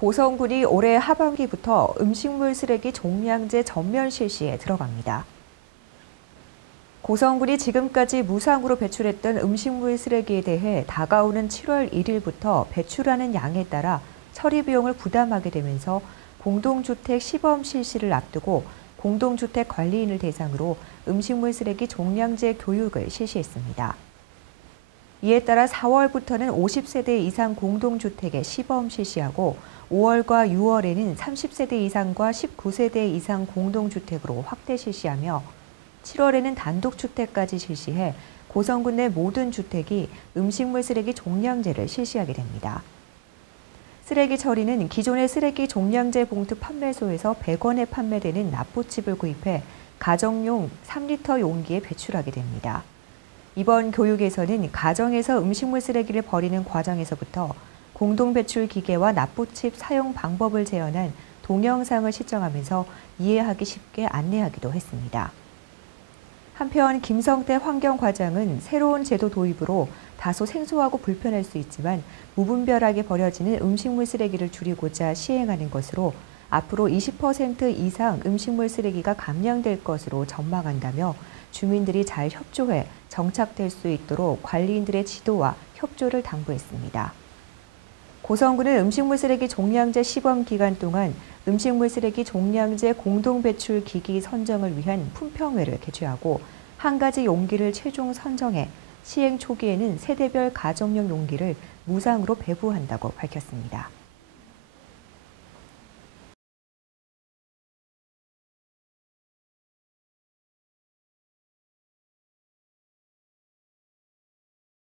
고성군이 올해 하반기부터 음식물 쓰레기 종량제 전면 실시에 들어갑니다. 고성군이 지금까지 무상으로 배출했던 음식물 쓰레기에 대해 다가오는 7월 1일부터 배출하는 양에 따라 처리 비용을 부담하게 되면서 공동주택 시범 실시를 앞두고 공동주택 관리인을 대상으로 음식물 쓰레기 종량제 교육을 실시했습니다. 이에 따라 4월부터는 50세대 이상 공동주택에 시범 실시하고 5월과 6월에는 30세대 이상과 19세대 이상 공동주택으로 확대 실시하며 7월에는 단독주택까지 실시해 고성군 내 모든 주택이 음식물 쓰레기 종량제를 실시하게 됩니다. 쓰레기 처리는 기존의 쓰레기 종량제 봉투 판매소에서 100원에 판매되는 납부칩을 구입해 가정용 3리터 용기에 배출하게 됩니다. 이번 교육에서는 가정에서 음식물 쓰레기를 버리는 과정에서부터 공동 배출 기계와 납부칩 사용 방법을 재현한 동영상을 시청하면서 이해하기 쉽게 안내하기도 했습니다. 한편 김성태 환경과장은 새로운 제도 도입으로 다소 생소하고 불편할 수 있지만 무분별하게 버려지는 음식물 쓰레기를 줄이고자 시행하는 것으로 앞으로 20% 이상 음식물 쓰레기가 감량될 것으로 전망한다며 주민들이 잘 협조해 정착될 수 있도록 관리인들의 지도와 협조를 당부했습니다. 고성군은 음식물 쓰레기 종량제 시범 기간 동안 음식물 쓰레기 종량제 공동 배출 기기 선정을 위한 품평회를 개최하고 한 가지 용기를 최종 선정해 시행 초기에는 세대별 가정용 용기를 무상으로 배부한다고 밝혔습니다.